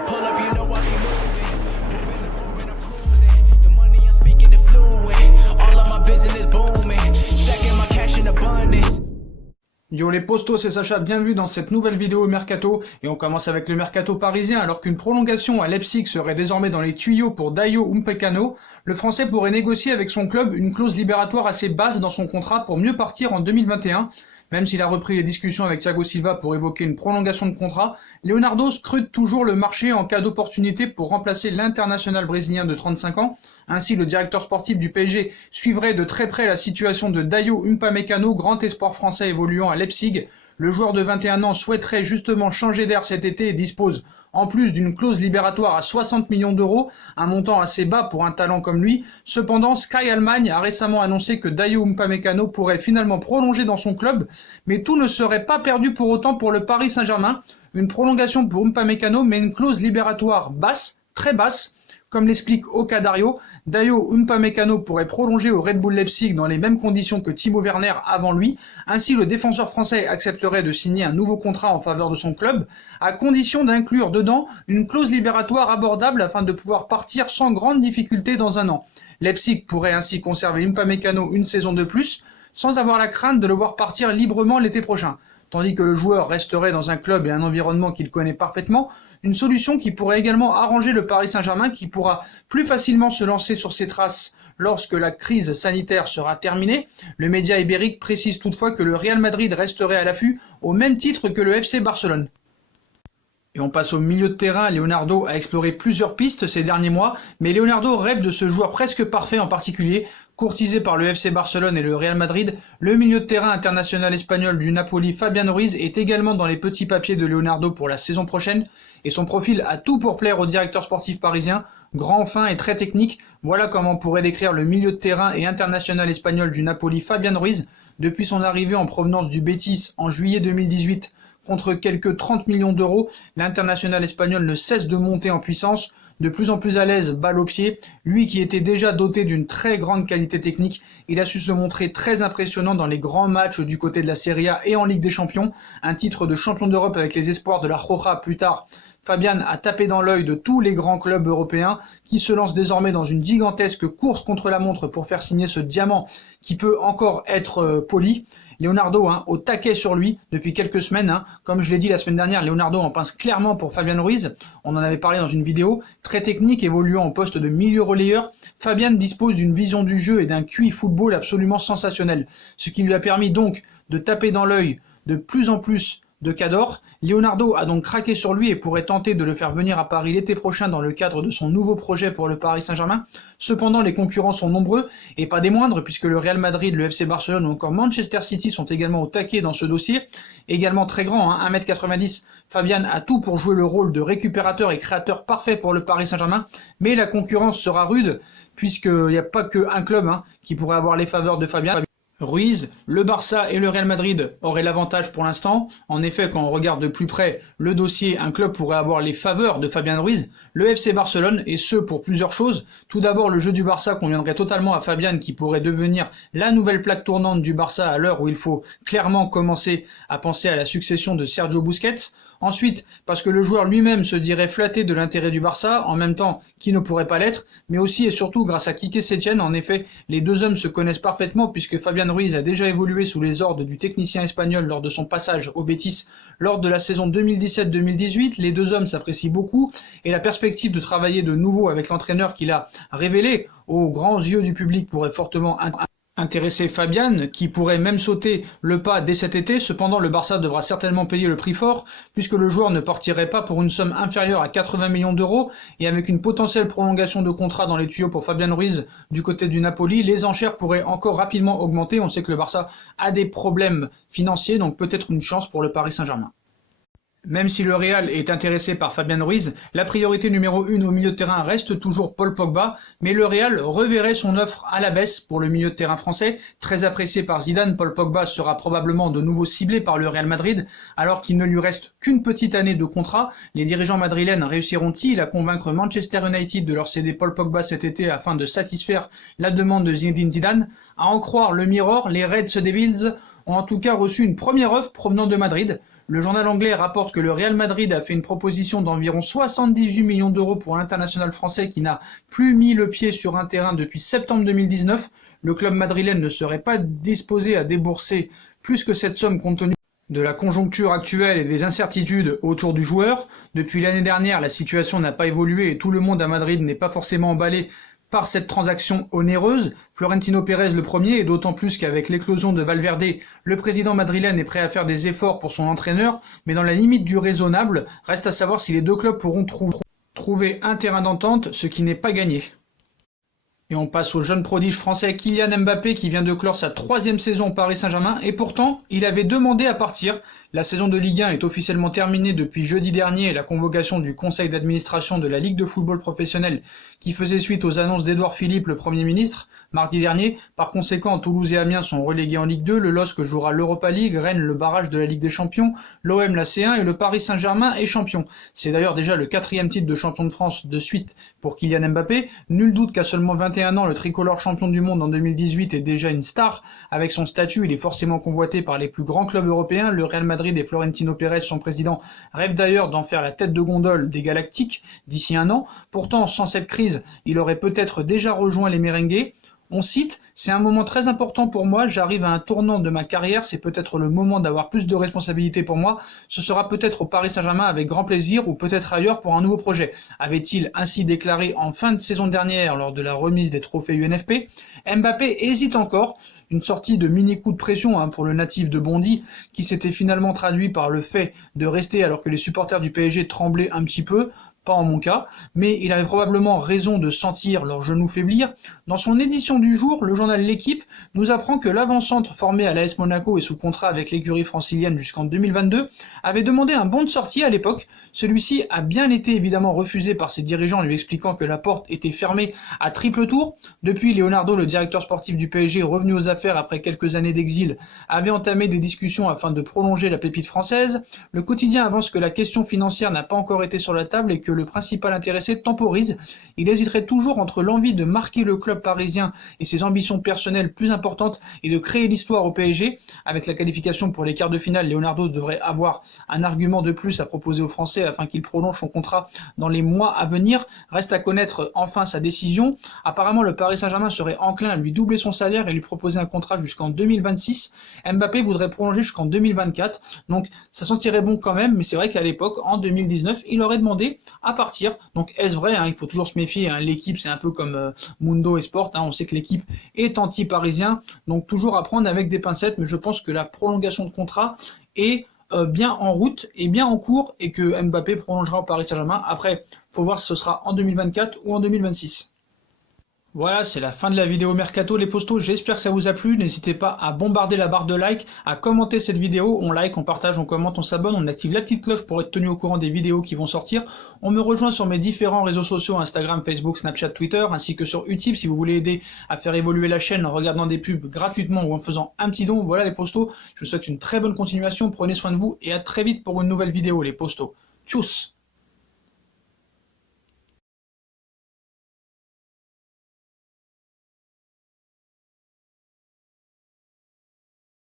I pull up, you know I be moving. Moving the floor and I'm cruising. The money I'm speaking is fluent. All of my business booming. Stacking my cash in abundance. Yo les postos, c'est Sacha, bienvenue dans cette nouvelle vidéo Mercato, et on commence avec le Mercato parisien. Alors qu'une prolongation à Leipzig serait désormais dans les tuyaux pour Dayot Upamecano, le Français pourrait négocier avec son club une clause libératoire assez basse dans son contrat pour mieux partir en 2021. Même s'il a repris les discussions avec Thiago Silva pour évoquer une prolongation de contrat, Leonardo scrute toujours le marché en cas d'opportunité pour remplacer l'international brésilien de 35 ans. Ainsi, le directeur sportif du PSG suivrait de très près la situation de Dayot Upamecano, grand espoir français évoluant à Leipzig. Le joueur de 21 ans souhaiterait justement changer d'air cet été et dispose, en plus d'une clause libératoire à 60 millions d'euros, un montant assez bas pour un talent comme lui. Cependant, Sky Allemagne a récemment annoncé que Dayot Upamecano pourrait finalement prolonger dans son club, mais tout ne serait pas perdu pour autant pour le Paris Saint-Germain. Une prolongation pour Upamecano, mais une clause libératoire basse, très basse. Comme l'explique Oka Dario, Dayot Upamecano pourrait prolonger au Red Bull Leipzig dans les mêmes conditions que Timo Werner avant lui. Ainsi, le défenseur français accepterait de signer un nouveau contrat en faveur de son club, à condition d'inclure dedans une clause libératoire abordable afin de pouvoir partir sans grande difficulté dans un an. Leipzig pourrait ainsi conserver Upamecano une saison de plus, sans avoir la crainte de le voir partir librement l'été prochain. Tandis que le joueur resterait dans un club et un environnement qu'il connaît parfaitement, une solution qui pourrait également arranger le Paris Saint-Germain qui pourra plus facilement se lancer sur ses traces lorsque la crise sanitaire sera terminée. Le média ibérique précise toutefois que le Real Madrid resterait à l'affût au même titre que le FC Barcelone. Et on passe au milieu de terrain. Leonardo a exploré plusieurs pistes ces derniers mois, mais Leonardo rêve de ce joueur presque parfait en particulier. Courtisé par le FC Barcelone et le Real Madrid, le milieu de terrain international espagnol du Napoli Fabián Ruiz est également dans les petits papiers de Leonardo pour la saison prochaine, et son profil a tout pour plaire au directeur sportif parisien, grand, fin et très technique. Voilà comment pourrait décrire le milieu de terrain et international espagnol du Napoli Fabián Ruiz. Depuis son arrivée en provenance du Betis en juillet 2018, contre quelques 30 millions d'euros, l'international espagnol ne cesse de monter en puissance, de plus en plus à l'aise, balle au pied. Lui qui était déjà doté d'une très grande qualité technique, il a su se montrer très impressionnant dans les grands matchs du côté de la Serie A et en Ligue des Champions. Un titre de champion d'Europe avec les espoirs de la Roja plus tard. Fabián a tapé dans l'œil de tous les grands clubs européens qui se lancent désormais dans une gigantesque course contre la montre pour faire signer ce diamant qui peut encore être poli. Leonardo, au taquet sur lui depuis quelques semaines. Comme je l'ai dit la semaine dernière, Leonardo en pince clairement pour Fabián Ruiz. On en avait parlé dans une vidéo. Très technique, évoluant en poste de milieu relayeur, Fabián dispose d'une vision du jeu et d'un QI football absolument sensationnel. Ce qui lui a permis donc de taper dans l'œil de plus en plus de cadors. Leonardo a donc craqué sur lui et pourrait tenter de le faire venir à Paris l'été prochain dans le cadre de son nouveau projet pour le Paris Saint-Germain. Cependant, les concurrents sont nombreux et pas des moindres puisque le Real Madrid, le FC Barcelone ou encore Manchester City sont également au taquet dans ce dossier. Également très grand, 1m90, Fabián a tout pour jouer le rôle de récupérateur et créateur parfait pour le Paris Saint-Germain, mais la concurrence sera rude puisqu'il n'y a pas qu'un club qui pourrait avoir les faveurs de Fabián. Ruiz, le Barça et le Real Madrid auraient l'avantage pour l'instant. En effet, quand on regarde de plus près le dossier, un club pourrait avoir les faveurs de Fabián Ruiz, le FC Barcelone, et ce pour plusieurs choses. Tout d'abord, le jeu du Barça conviendrait totalement à Fabián qui pourrait devenir la nouvelle plaque tournante du Barça à l'heure où il faut clairement commencer à penser à la succession de Sergio Busquets. Ensuite, parce que le joueur lui-même se dirait flatté de l'intérêt du Barça, en même temps qui ne pourrait pas l'être, mais aussi et surtout grâce à Quique Setién. En effet, les deux hommes se connaissent parfaitement puisque Fabián Ruiz a déjà évolué sous les ordres du technicien espagnol lors de son passage au Betis lors de la saison 2017-2018. Les deux hommes s'apprécient beaucoup et la perspective de travailler de nouveau avec l'entraîneur qu'il a révélé aux grands yeux du public pourrait fortement intéresser Fabián, qui pourrait même sauter le pas dès cet été. Cependant, le Barça devra certainement payer le prix fort, puisque le joueur ne partirait pas pour une somme inférieure à 80 millions d'euros, et avec une potentielle prolongation de contrat dans les tuyaux pour Fabián Ruiz du côté du Napoli, les enchères pourraient encore rapidement augmenter. On sait que le Barça a des problèmes financiers, donc peut-être une chance pour le Paris Saint-Germain. Même si le Real est intéressé par Fabián Ruiz, la priorité numéro 1 au milieu de terrain reste toujours Paul Pogba, mais le Real reverrait son offre à la baisse pour le milieu de terrain français. Très apprécié par Zidane, Paul Pogba sera probablement de nouveau ciblé par le Real Madrid, alors qu'il ne lui reste qu'une petite année de contrat. Les dirigeants madrilènes réussiront-ils à convaincre Manchester United de leur céder Paul Pogba cet été afin de satisfaire la demande de Zinedine Zidane? À en croire le Mirror, les Red Devils ont en tout cas reçu une première offre provenant de Madrid. Le journal anglais rapporte que le Real Madrid a fait une proposition d'environ 78 millions d'euros pour l'international français qui n'a plus mis le pied sur un terrain depuis septembre 2019. Le club madrilène ne serait pas disposé à débourser plus que cette somme compte tenu de la conjoncture actuelle et des incertitudes autour du joueur. Depuis l'année dernière, la situation n'a pas évolué et tout le monde à Madrid n'est pas forcément emballé par cette transaction onéreuse. Florentino Pérez le premier, et d'autant plus qu'avec l'éclosion de Valverde, le président madrilène est prêt à faire des efforts pour son entraîneur, mais dans la limite du raisonnable. Reste à savoir si les deux clubs pourront trouver un terrain d'entente, ce qui n'est pas gagné. Et on passe au jeune prodige français Kylian Mbappé qui vient de clore sa 3e saison au Paris Saint-Germain et pourtant il avait demandé à partir. La saison de Ligue 1 est officiellement terminée depuis jeudi dernier et la convocation du conseil d'administration de la Ligue de football professionnel qui faisait suite aux annonces d'Édouard Philippe, le Premier ministre, mardi dernier. Par conséquent, Toulouse et Amiens sont relégués en Ligue 2, le LOSC jouera l'Europa League, Rennes le barrage de la Ligue des Champions, l'OM la C1 et le Paris Saint-Germain est champion. C'est d'ailleurs déjà le 4e titre de champion de France de suite pour Kylian Mbappé. Nul doute qu'à seulement 21 ans, le tricolore champion du monde en 2018 est déjà une star. Avec son statut, il est forcément convoité par les plus grands clubs européens. Le Real Madrid et Florentino Pérez, son président, rêvent d'ailleurs d'en faire la tête de gondole des Galactiques d'ici un an. Pourtant, sans cette crise, il aurait peut-être déjà rejoint les merengues. On cite « C'est un moment très important pour moi, j'arrive à un tournant de ma carrière, c'est peut-être le moment d'avoir plus de responsabilités pour moi, ce sera peut-être au Paris Saint-Germain avec grand plaisir ou peut-être ailleurs pour un nouveau projet », avait-il ainsi déclaré en fin de saison dernière lors de la remise des trophées UNFP. Mbappé hésite encore, une sortie de mini-coup de pression pour le natif de Bondy, qui s'était finalement traduit par le fait de rester alors que les supporters du PSG tremblaient un petit peu, pas en mon cas, mais il avait probablement raison de sentir leurs genoux faiblir. Dans son édition du jour, le journal L'Équipe nous apprend que l'avant-centre formé à l'AS Monaco et sous contrat avec l'écurie francilienne jusqu'en 2022 avait demandé un bon de sortie à l'époque. Celui-ci a bien été évidemment refusé par ses dirigeants lui expliquant que la porte était fermée à triple tour. Depuis, Leonardo, le directeur sportif du PSG, revenu aux affaires après quelques années d'exil, avait entamé des discussions afin de prolonger la pépite française. Le quotidien avance que la question financière n'a pas encore été sur la table et que le principal intéressé temporise. Il hésiterait toujours entre l'envie de marquer le club parisien et ses ambitions personnelles plus importantes et de créer l'histoire au PSG. Avec la qualification pour les quarts de finale, Leonardo devrait avoir un argument de plus à proposer aux Français afin qu'il prolonge son contrat dans les mois à venir. Reste à connaître enfin sa décision. Apparemment, le Paris Saint-Germain serait enclin à lui doubler son salaire et lui proposer un contrat jusqu'en 2026. Mbappé voudrait prolonger jusqu'en 2024. Donc ça sentirait bon quand même, mais c'est vrai qu'à l'époque, en 2019, il aurait demandé à partir. Donc est-ce vrai, il faut toujours se méfier, l'équipe c'est un peu comme Mundo et Sport, on sait que l'équipe est anti-parisien, donc toujours à prendre avec des pincettes, mais je pense que la prolongation de contrat est bien en route et bien en cours et que Mbappé prolongera au Paris Saint-Germain. Après, faut voir si ce sera en 2024 ou en 2026. Voilà, c'est la fin de la vidéo Mercato les postos, j'espère que ça vous a plu, n'hésitez pas à bombarder la barre de like, à commenter cette vidéo, on like, on partage, on commente, on s'abonne, on active la petite cloche pour être tenu au courant des vidéos qui vont sortir, on me rejoint sur mes différents réseaux sociaux, Instagram, Facebook, Snapchat, Twitter, ainsi que sur Utip si vous voulez aider à faire évoluer la chaîne en regardant des pubs gratuitement ou en faisant un petit don. Voilà les postos, je vous souhaite une très bonne continuation, prenez soin de vous et à très vite pour une nouvelle vidéo les postos. Tchuss!